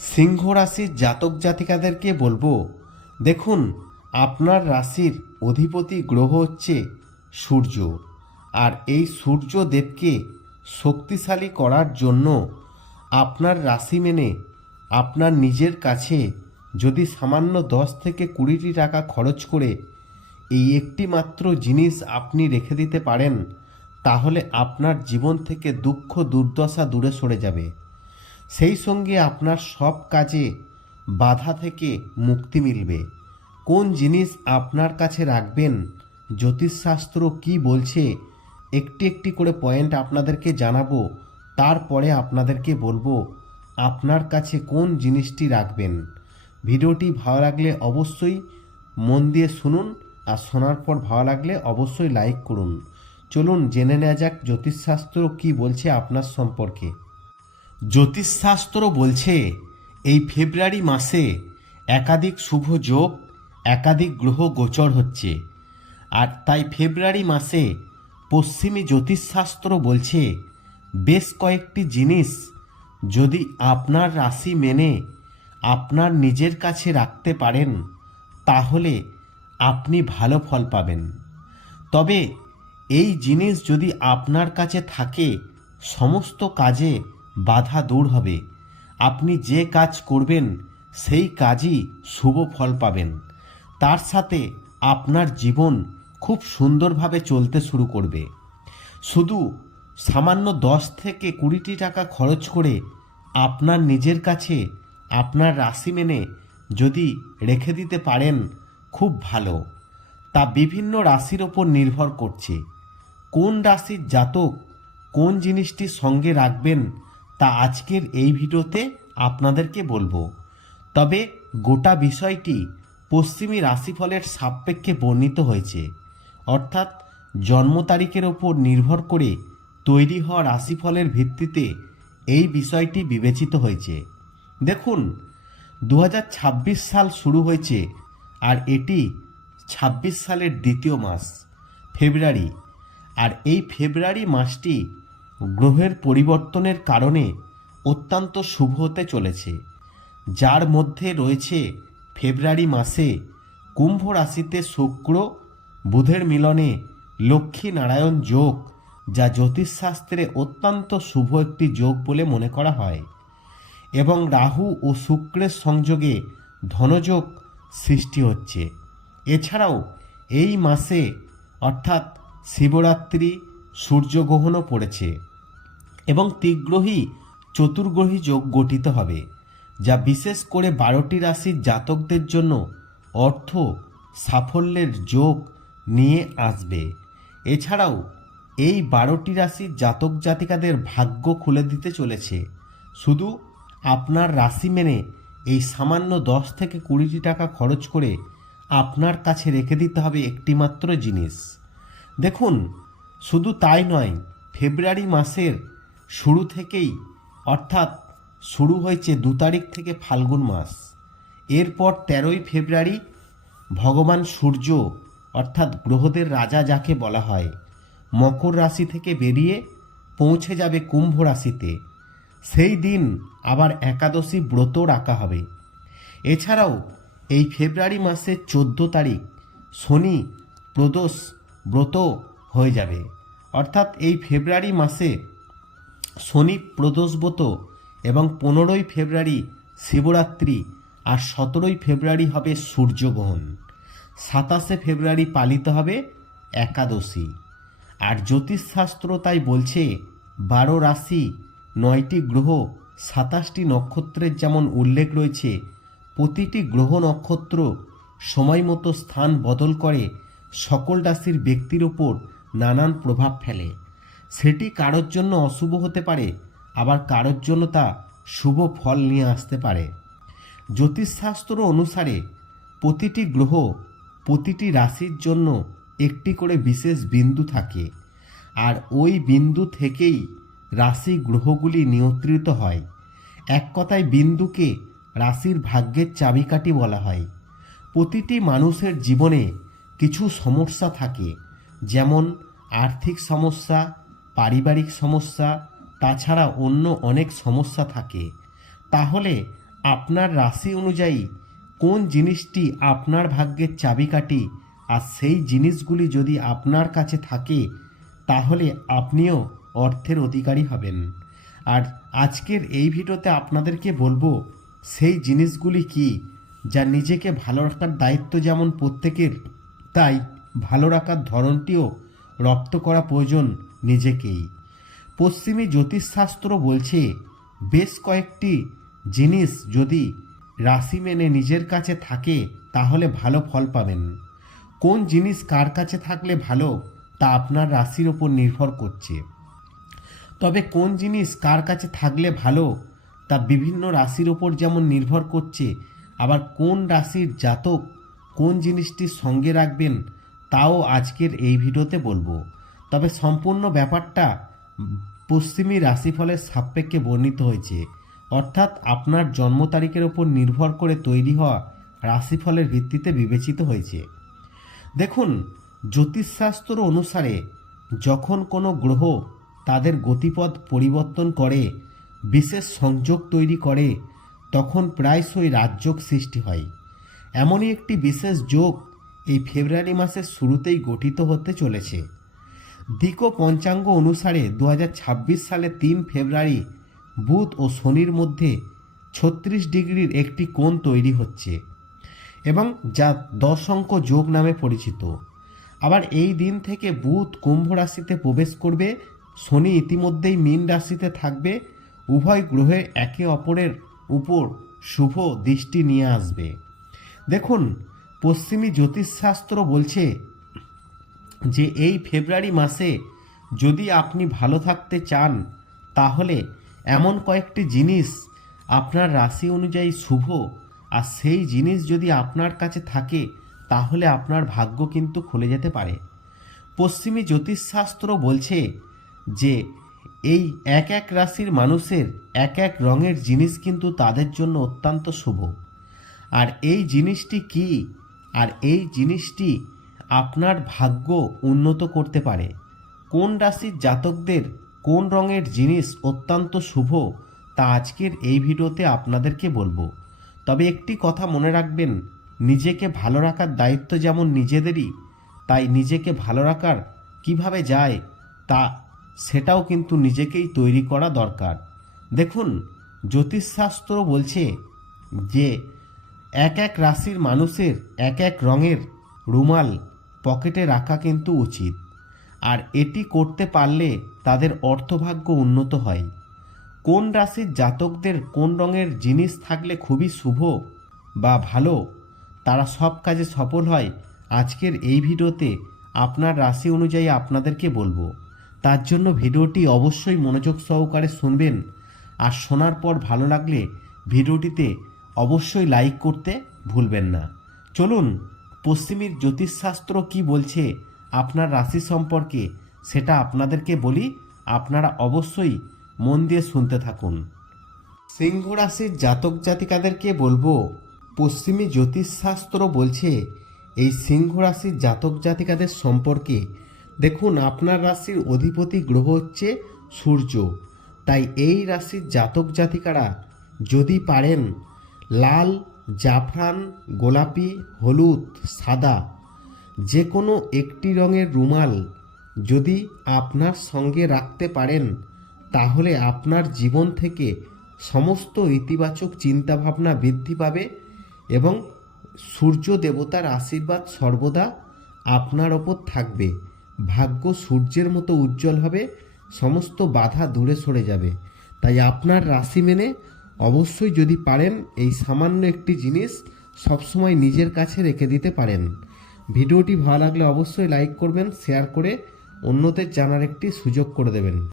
সিংহ রাশির জাতক জাতিকাদেরকে বলব, দেখুন, আপনার রাশির অধিপতি গ্রহ হচ্ছে সূর্য। আর এই সূর্যদেবকে শক্তিশালী করার জন্য আপনার রাশি মেনে আপনার নিজের কাছে যদি সামান্য দশ থেকে কুড়িটি টাকা খরচ করে এই একটি মাত্র জিনিস আপনি রেখে দিতে পারেন, তাহলে আপনার জীবন থেকে দুঃখ দুর্দশা দূরে সরে যাবে। সেই সঙ্গে আপনার সব কাজে বাধা থেকে মুক্তি মিলবে। কোন জিনিস আপনার কাছে রাখবেন? জ্যোতিষশাস্ত্র কি বলছে? একটি একটি করে পয়েন্ট আপনাদেরকে জানাব, তারপরে আপনাদেরকে বলব আপনার কাছে কোন জিনিসটি রাখবেন। ভিডিওটি ভালো লাগলে অবশ্যই মন দিয়ে শুনুন, আর শোনার পর ভালো লাগলে অবশ্যই লাইক করুন। চলুন জেনে নেওয়া যাক জ্যোতিষশাস্ত্র কি বলছে আপনার সম্পর্কে। জ্যোতিষশাস্ত্র বলছে, এই ফেব্রুয়ারি মাসে একাধিক শুভ যোগ, একাধিক গ্রহ গোচর হচ্ছে। আর তাই ফেব্রুয়ারি মাসে পশ্চিমী জ্যোতিষশাস্ত্র বলছে, বেশ কয়েকটি জিনিস যদি আপনার রাশি মেনে আপনার নিজের কাছে রাখতে পারেন, তাহলে আপনি ভালো ফল পাবেন। তবে এই জিনিস যদি আপনার কাছে থাকে, সমস্ত কাজে বাধা দূর হবে। আপনি যে কাজ করবেন, সেই কাজই শুভ ফল পাবেন। তার সাথে আপনার জীবন খুব সুন্দরভাবে চলতে শুরু করবে। শুধু সামান্য দশ থেকে কুড়িটি টাকা খরচ করে আপনার নিজের কাছে আপনার রাশি মেনে যদি রেখে দিতে পারেন, খুব ভালো। তা বিভিন্ন রাশির ওপর নির্ভর করছে। কোন রাশির জাতক কোন জিনিসটি সঙ্গে রাখবেন তা আজকের এই ভিডিওতে আপনাদেরকে বলব। তবে গোটা বিষয়টি পশ্চিমী রাশিফলের সাপেক্ষে বর্ণিত হয়েছে। অর্থাৎ জন্ম তারিখের ওপর নির্ভর করে তৈরি হওয়া রাশিফলের ভিত্তিতে এই বিষয়টি বিবেচিত হয়েছে। দেখুন দু হাজার ছাব্বিশ সাল শুরু হয়েছে আর এটি ২৬ সালের দ্বিতীয় মাস, ফেব্রুয়ারি। আর এই ফেব্রুয়ারি মাসটি গ্রহের পরিবর্তনের কারণে অত্যন্ত শুভ হতে চলেছে। যার মধ্যে রয়েছে ফেব্রুয়ারি মাসে কুম্ভ রাশিতে শুক্র, বুধের মিলনে লক্ষ্মী নারায়ণ যোগ, যা জ্যোতিষশাস্ত্রে অত্যন্ত শুভ একটি যোগ বলে মনে করা হয়। এবং রাহু ও শুক্রের সংযোগে ধনযোগ সৃষ্টি হচ্ছে। এছাড়াও এই মাসে অর্থাৎ শিবরাত্রি সূর্যগ্রহণও পড়েছে। এবং তিগ্রহী চতুর্গ্রহী যোগ গঠিত হবে, যা বিশেষ করে বারোটি রাশির জাতকদের জন্য অর্থ সাফল্যের যোগ নিয়ে আসবে। এছাড়াও, এই বারোটি রাশির জাতক জাতিকাদের ভাগ্য খুলে দিতে চলেছে। শুধু আপনার রাশি মেনে এই সামান্য দশ থেকে কুড়িটি টাকা খরচ করে আপনার কাছে রেখে দিতে হবে একটিমাত্র জিনিস। দেখুন, শুধু তাই নয়, ফেব্রুয়ারি মাসের শুরু থেকেই, অর্থাৎ শুরু হয়েছে দু তারিখ থেকে ফাল্গুন মাস। এরপর তেরোই ফেব্রুয়ারি ভগবান সূর্য, অর্থাৎ গ্রহদের রাজা যাকে বলা হয়, মকর রাশি থেকে বেরিয়ে পৌঁছে যাবে কুম্ভ রাশিতে। সেই দিন আবার একাদশী ব্রত রাখা হবে। এছাড়াও এই ফেব্রুয়ারি মাসের চোদ্দ তারিখ শনি প্রদোষ ব্রত হয়ে যাবে। অর্থাৎ এই ফেব্রুয়ারি মাসে শনি প্রদোষব্রত এবং পনেরোই ফেব্রুয়ারি শিবরাত্রি আর সতেরোই ফেব্রুয়ারি হবে সূর্যগ্রহণ। সাতাশে ফেব্রুয়ারি পালিত হবে একাদশী। আর জ্যোতিষশাস্ত্র তাই বলছে, বারো রাশি, নয়টি গ্রহ, সাতাশটি নক্ষত্রের যেমন উল্লেখ রয়েছে, প্রতিটি গ্রহ নক্ষত্র সময় মতো স্থান বদল করে সকল রাশির ব্যক্তির ওপর নানান প্রভাব ফেলে। সেটি কারোর জন্য অশুভ হতে পারে, আবার কারোর জন্য তা শুভ ফল নিয়ে আসতে পারে। জ্যোতিষশাস্ত্র অনুসারে প্রতিটি গ্রহ প্রতিটি রাশির জন্য একটি করে বিশেষ বিন্দু থাকে, আর ওই বিন্দু থেকেই রাশি গ্রহগুলি নিয়ন্ত্রিত হয়। এক কথায় বিন্দুকে রাশির ভাগ্যের চাবিকাঠি বলা হয়। প্রতিটি মানুষের জীবনে কিছু সমস্যা থাকে, যেমন আর্থিক সমস্যা পারিবারিক সমস্যা, তাছাড়া অন্য অনেক সমস্যা থাকে। তাহলে আপনার রাশি অনুযায়ী কোন জিনিসটি আপনার ভাগ্যের চাবিকাঠি? আর সেই জিনিসগুলি যদি আপনার কাছে থাকে, তাহলে আপনিও অর্থের অধিকারী হবেন। আর আজকের এই ভিডিওতে আপনাদেরকে বলব, সেই জিনিসগুলি কি যা নিজেকে ভালো রাখার দায়িত্ব যেমন প্রত্যেকের, তাই ভালো রাখার ধরনটিও রপ্ত করা প্রয়োজন নিজেকেই। পশ্চিমী জ্যোতিষশাস্ত্র বলছে, বেশ কয়েকটি জিনিস যদি রাশি মেনে নিজের কাছে থাকে, তাহলে ভালো ফল পাবেন। কোন জিনিস কার কাছে থাকলে ভালো, তা আপনার রাশির ওপর নির্ভর করছে। তবে কোন জিনিস কার কাছে থাকলে ভালো, তা বিভিন্ন রাশির ওপর যেমন নির্ভর করছে, আবার কোন রাশির জাতক কোন জিনিসটি সঙ্গে রাখবেন, তাও আজকের এই ভিডিওতে বলব। তবে সম্পূর্ণ ব্যাপারটা পশ্চিমী রাশিফলের সাপেক্ষে বর্ণিত হয়েছে। অর্থাৎ আপনার জন্ম তারিখের ওপর নির্ভর করে তৈরি হওয়া রাশিফলের ভিত্তিতে বিবেচিত হয়েছে। দেখুন, জ্যোতিষশাস্ত্র অনুসারে যখন কোনো গ্রহ তাদের গতিপথ পরিবর্তন করে, বিশেষ সংযোগ তৈরি করে, তখন প্রায়শই রাজযোগ সৃষ্টি হয়। এমনই একটি বিশেষ যোগ এই ফেব্রুয়ারি মাসের শুরুতেই গঠিত হতে চলেছে। দিক পঞ্চাঙ্গ অনুসারে দু হাজার ছাব্বিশ সালে তিন ফেব্রুয়ারি, বুধ ও শনির মধ্যে ছত্রিশ ডিগ্রির একটি কোণ তৈরি হচ্ছে এবং যা দশ অঙ্ক যোগ নামে পরিচিত। আবার এই দিন থেকে বুধ কুম্ভ রাশিতে প্রবেশ করবে, শনি ইতিমধ্যেই মীন রাশিতে থাকবে, উভয় গ্রহে একে অপরের উপর শুভ দৃষ্টি নিয়ে আসবে। দেখুন, পশ্চিমী জ্যোতিষশাস্ত্র বলছে যে এই ফেব্রুয়ারি মাসে যদি আপনি ভালো থাকতে চান, তাহলে এমন কয়েকটি জিনিস আপনার রাশি অনুযায়ী শুভ। আর সেই জিনিস যদি আপনার কাছে থাকে, তাহলে আপনার ভাগ্য কিন্তু খুলে যেতে পারে। পশ্চিমী জ্যোতিষশাস্ত্র বলছে যে, এই এক এক রাশির মানুষের এক এক রঙের জিনিস কিন্তু তাদের জন্য অত্যন্ত শুভ। আর এই জিনিসটি কি? আর এই জিনিসটি আপনার ভাগ্য উন্নত করতে পারে। কোন রাশির জাতকদের কোন রঙের জিনিস অত্যন্ত শুভ, তা আজকের এই ভিডিওতে আপনাদেরকে বলব। তবে একটি কথা মনে রাখবেন, নিজেকে ভালো রাখার দায়িত্ব যেমন নিজেদেরই, তাই নিজেকে ভালো রাখার কীভাবে যায়, তা সেটাও কিন্তু নিজেকেই তৈরি করা দরকার। দেখুন, জ্যোতিষশাস্ত্র বলছে যে, এক এক রাশির মানুষের এক এক রঙের রুমাল পকেটে রাখা কিন্তু উচিত। আর এটি করতে পারলে তাদের অর্থভাগ্য উন্নত হয়। কোন রাশির জাতকদের কোন রঙের জিনিস থাকলে খুবই শুভ বা ভালো, তারা সব কাজে সফল হয়, আজকের এই ভিডিওতে আপনার রাশি অনুযায়ী আপনাদেরকে বলব। তার জন্য ভিডিওটি অবশ্যই মনোযোগ সহকারে শুনবেন। আর শোনার পর ভালো লাগলে ভিডিওটিতে অবশ্যই লাইক করতে ভুলবেন না। চলুন পশ্চিমীর জ্যোতিষশাস্ত্র কি বলছে, আপনার রাশি সম্পর্কে, সেটা আপনাদেরকে বলি, আপনারা অবশ্যই মন দিয়ে শুনতে থাকুন। সিংহ রাশির জাতক জাতিকাদেরকে বলব, পশ্চিমী জ্যোতিষশাস্ত্র বলছে, এই সিংহ রাশির জাতক জাতিকাদের সম্পর্কে, দেখুন আপনার রাশির অধিপতি গ্রহ হচ্ছে সূর্য, তাই এই রাশির জাতক জাতিকারা যদি পারেন, লাল জাফরান, গোলাপি, হলুদ, সাদা যে কোনো একটি রঙের রুমাল যদি আপনার সঙ্গে রাখতে পারেন, তাহলে আপনার জীবন থেকে সমস্ত ইতিবাচক চিন্তাভাবনা বৃদ্ধি পাবে এবং সূর্য দেবতার আশীর্বাদ সর্বদা আপনার ওপর থাকবে। ভাগ্য সূর্যের মতো উজ্জ্বল হবে, সমস্ত বাধা দূরে সরে যাবে। তাই আপনার রাশি মেনে অবশ্যই যদি পারেন এই সামান্য একটি জিনিস সবসময় নিজের কাছে রেখে দিতে পারেন। ভিডিওটি ভালো লাগলে অবশ্যই লাইক করবেন, শেয়ার করে অন্যদের জানার একটি সুযোগ করে দেবেন।